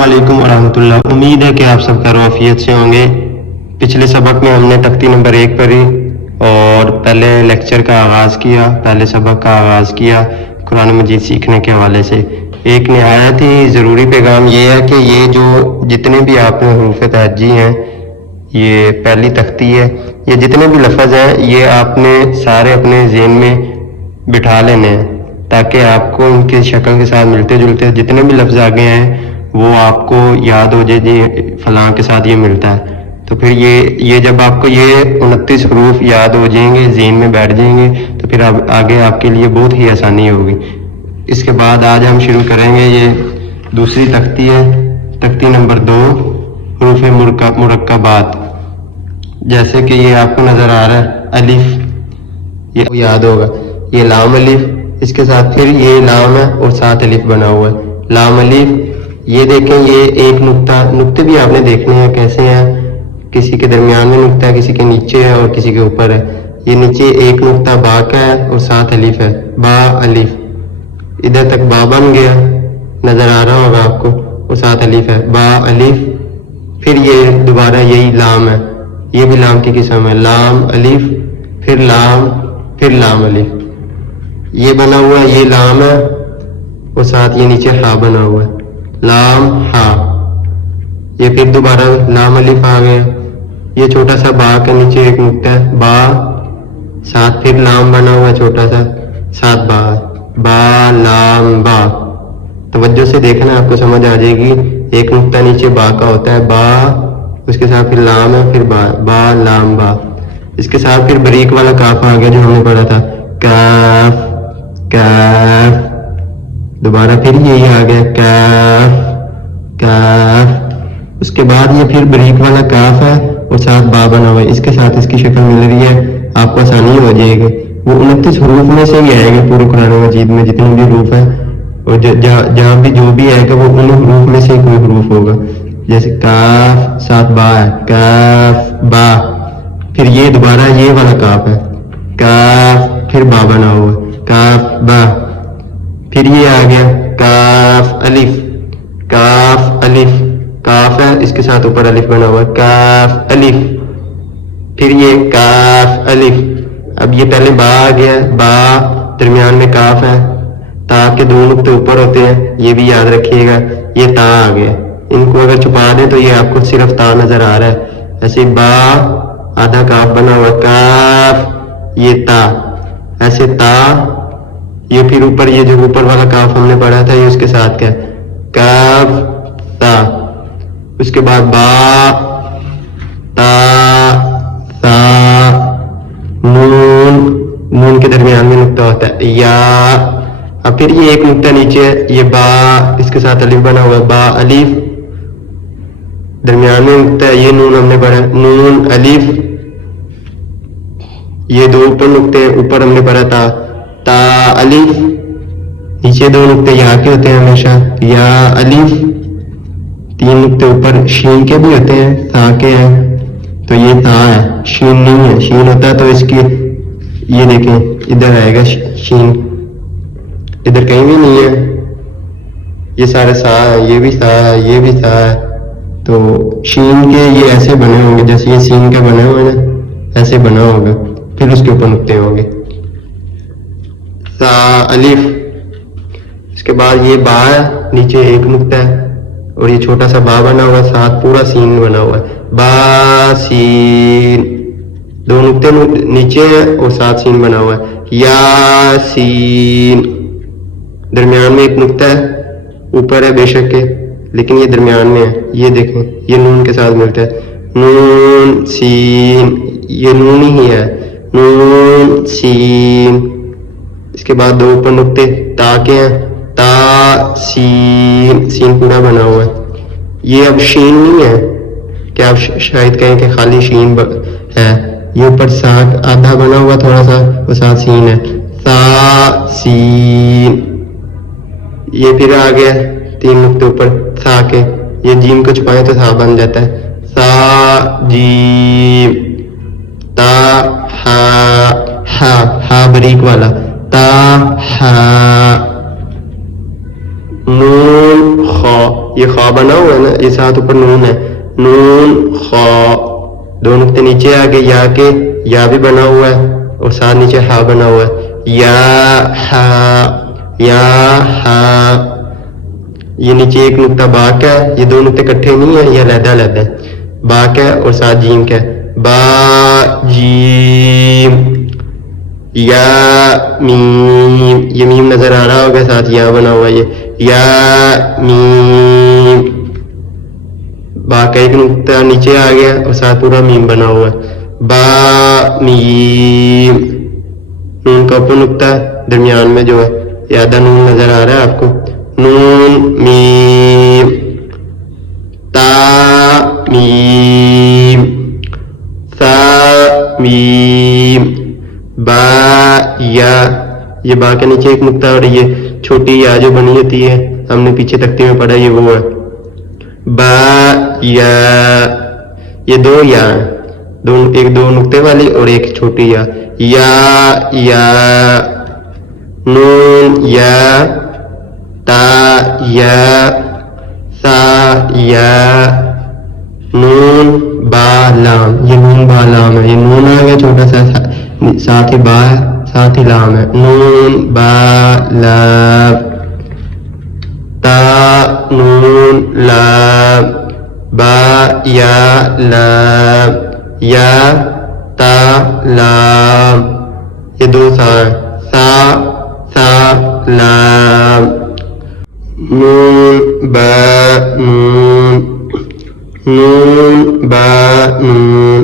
अस्सलाम वालेकुम वरहमतुल्लाह। उम्मीद है कि आप सब खैरियत से होंगे। पिछले सबक में हमने तख्ती नंबर 1 पढ़ी और पहले लेक्चर का आगाज़ किया, पहले सबक का आगाज़ किया कुरान मजीद सीखने के हवाले से। एक नहायत ही ज़रूरी पैगाम ये है कि ये जो जितने भी आपने हरूफ तहज्जी हैं, ये पहली तख्ती है, ये जितने भी लफ्ज़ हैं ये आपने सारे अपने ज़हन में बिठा लेने हैं ताकि आपको उनकी शक्ल के साथ मिलते जुलते जितने भी लफ्ज़ आगे हैं वो आपको याद हो जाए जी फलां के साथ ये मिलता है। तो फिर ये जब आपको ये 29 हरूफ याद हो जाएंगे, ज़हन में बैठ जाएंगे, तो फिर आगे आपके लिए बहुत ही आसानी होगी। इसके बाद आज हम शुरू करेंगे, ये दूसरी तख्ती है, तख्ती नंबर 2 हरूफ मुरक्कबात। जैसे कि ये आपको नज़र आ रहा है अलिफ, ये याद होगा, ये लाम अलिफ, इसके साथ फिर ये लाम है और साथ अलिफ बना हुआ है, लाम अलिफ। ये देखें, ये एक नुक्ते भी आपने देखने हैं कैसे हैं, किसी के दरमियान में नुक्ता है, किसी के नीचे है और किसी के ऊपर है। ये नीचे एक नुक्ता बा का है और साथ अलिफ है, बा अलिफ, इधर तक बा बन गया, नजर आ रहा होगा आपको, और साथ अलिफ है, बा अलिफ। फिर ये दोबारा यही लाम है, ये भी लाम की किस्म है, लाम अलिफ, फिर लाम अलिफ, ये बना हुआ है, ये लाम है और साथ ये नीचे हा बना हुआ है, लाम हा। ये फिर दोबारा लाम अलिफ आ गया, ये छोटा सा बा के नीचे एक नुक्ता है, बा, साथ फिर लाम बना हुआ है छोटा सा, साथ बा, बा लाम बा। तवज्जो से देखना, आपको समझ आ जाएगी। एक नुक्ता नीचे बा का होता है, बा, उसके साथ फिर लाम है, फिर बा, बा लाम बा। इसके साथ फिर बरीक वाला काफ आ गया जो हमने पढ़ा था, काफ काफ, दोबारा फिर यही आ गया, काफ काफ। उसके बाद ये फिर बरीक वाला काफ है और साथ बा बना हुआ है, इसके साथ इसकी शक्ल मिल रही है, आपको आसानी हो जाएगी। वो 29 हरूफ में से ही आएगा पूरे कुरान मजीद में जितने भी हरूफ है, और जहाँ भी जो भी आएगा वो उन हरूफ में से ही कोई हरूफ होगा। जैसे काफ साथ बा है, काफ बा, फिर ये दोबारा ये वाला काफ है, काफ, फिर बा बना हुआ, काफ बा, फिर ये आ गया काफ अलिफ, काफ अलिफ, काफ है इसके साथ ऊपर अलिफ बना हुआ, काफ अलिफ, फिर ये काफ अलिफ। अब ये पहले बा आ गया, बा, दरमियान में काफ है, ता के दो नुक्ते ऊपर होते हैं, ये भी याद रखिएगा। ये ता आ गया, इनको अगर छुपा दें तो ये आपको सिर्फ ता नजर आ रहा है। ऐसे बा, आधा काफ बना हुआ, काफ, ये ता, ऐसे ता, ये फिर ऊपर ये जो ऊपर वाला काफ हमने पढ़ा था ये उसके साथ क्या, काफ ता। उसके बाद बा, ता, सा, नून के दरमियान में नुक्ता होता है, या। अब फिर ये एक नुक्ता नीचे है, ये बा, इसके साथ अलिफ बना हुआ है, बा अलिफ, दरमियान में नुक्ता है, ये नून हमने पढ़ा, नून अलिफ। ये दो ऊपर नुक्ते, ऊपर हमने पढ़ा था ता अलिफ, नीचे दो नुक्ते या के होते हैं हमेशा, या अलिफ। तीन नुक्ते ऊपर शीन के भी होते हैं, ता के हैं, तो ये ता है, शीन नहीं है। शीन होता है तो इसकी ये देखें इधर आएगा शीन, इधर कहीं भी नहीं है, ये सारे सा है, ये भी सा है, ये भी सा है। तो शीन के ये ऐसे बने होंगे, जैसे ये सीन का बना हुआ है ना, ऐसे बना होगा, फिर उसके ऊपर नुक्ते होंगे, सा अलिफ। इसके बाद ये बा है, नीचे एक नुक्ता है और ये छोटा सा बा बना हुआ, साथ पूरा सीन बना हुआ है, बा सीन, दो नुक्ते नीचे है और साथ सीन बना हुआ है, या सीन, दरमियान में एक नुक्ता है, ऊपर है बेशक के, लेकिन ये दरमियान में है, ये देखें, ये नून के साथ मिलता है, नून सीन, ये नून ही है, नून सीन। इसके बाद दो ऊपर नुक्ते ता के हैं, ता सीन, सीन पूरा बना हुआ है। ये अब शीन नहीं है कि आप शायद कहें कि खाली शीन है, ये ऊपर साथ आधा बना हुआ थोड़ा सा, वो साथ सीन है, सा सीन। ये फिर आ गया तीन नुक्ते ऊपर सा के, ये जीम को छुपाए तो सा बन जाता है, सा जीम, ता हा बरीक वाला, ता हा, نون خا، یہ خا بنا ہوا ہے نا، یہ ساتھ اوپر نون ہے، نون خا، دو نقطے نیچے آ گئے یا کے، یا بھی بنا ہوا ہے اور ساتھ نیچے ہا بنا ہوا ہے، یا ہا، یا ہا، یہ نیچے ایک نقطہ با کا ہے، یہ دو نقطے کٹھے نہیں ہیں، یہ علیحدہ علیحدہ ہے، با کا ہے اور ساتھ جیم کا ہے، با جیم، یا میم، یہ میم نظر آ رہا ہوگا، ساتھ یا بنا ہوا ہے، یہ یا میم، با کا ایک نقطہ نیچے آ گیا اور ساتھ پورا میم بنا ہوا ہے، با میم، نون کا اوپر نقطہ ہے درمیان میں جو ہے، یہ آدھا نون نظر آ رہا ہے آپ کو، نون میم، تا میم، سا میم، با یا، یہ با کے نیچے ایک نقطہ اور یہ چھوٹی یا جو بنی ہوتی ہے ہم نے پیچھے تختی میں پڑھا، یہ وہ ہے، با یا، یہ دو یا ہیں، ایک دو نقطے والی اور ایک چھوٹی یا، یا، نون یا، تا یا، سا یا، نون با لام، یہ نون با لام ہے، یہ نون آ گیا چھوٹا سا، ساتھ ہی با ہے، ساتھ ہی لام ہے، نون با لام، تا نون لام، با یا لام، یا تا لام، یہ دو سا ہیں، سا لام، نون با نون، نون با نون،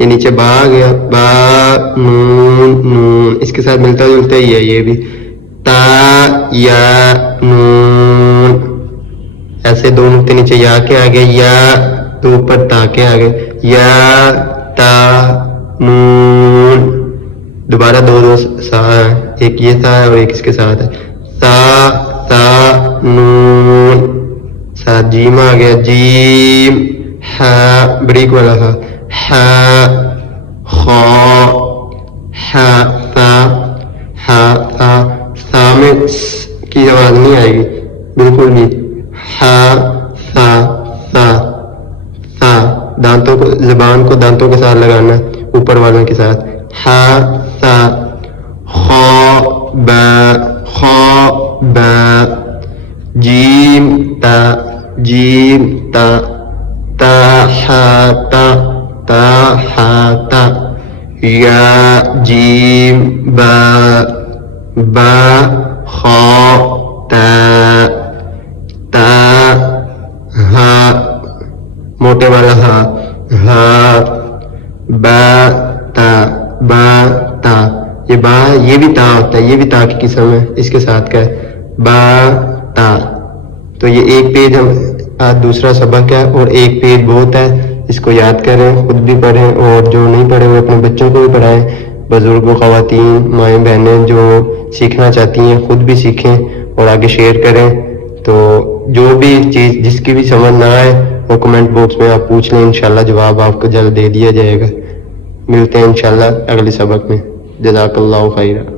یہ نیچے با آ گیا، با نون نون، اس کے ساتھ ملتا جلتا ہی ہے یہ بھی، تا یا نون، ایسے دو نقطے نیچے یا کے آگے، یا دو اوپر تا کے آگے، یا تا نون، دوبارہ دو سا ہے، ایک یہ سا ہے اور ایک اس کے ساتھ ہے، سا نون، ساتھ جیم آ گیا، جیم، ہا بریک والا ہا، خا، ہا سا میں کی آواز نہیں آئے گی بالکل بھی، سا دانتوں کو، زبان کو دانتوں کے ساتھ لگانا ہے اوپر والوں کے ساتھ، سا، خا با، جیم تا، تا تا، یا جیم با خا تا ہا موٹے والا ہا، با تا، یہ با، یہ بھی تا ہوتا ہے، یہ بھی تا کی قسم ہے، اس کے ساتھ کا ہے، با تا، تو یہ ایک پیج ہم آج دوسرا سبق ہے اور ایک پیج بہت ہے، اس کو یاد کریں، خود بھی پڑھیں اور جو نہیں پڑھے وہ اپنے بچوں کو بھی پڑھائیں، بزرگوں، خواتین، مائیں بہنیں جو سیکھنا چاہتی ہیں خود بھی سیکھیں اور آگے شیئر کریں، تو جو بھی چیز جس کی بھی سمجھ نہ آئے وہ کمنٹ باکس میں آپ پوچھ لیں، انشاءاللہ جواب آپ کو جلد دے دیا جائے گا۔ ملتے ہیں انشاءاللہ اگلے سبق میں، جزاک اللہ خیرہ۔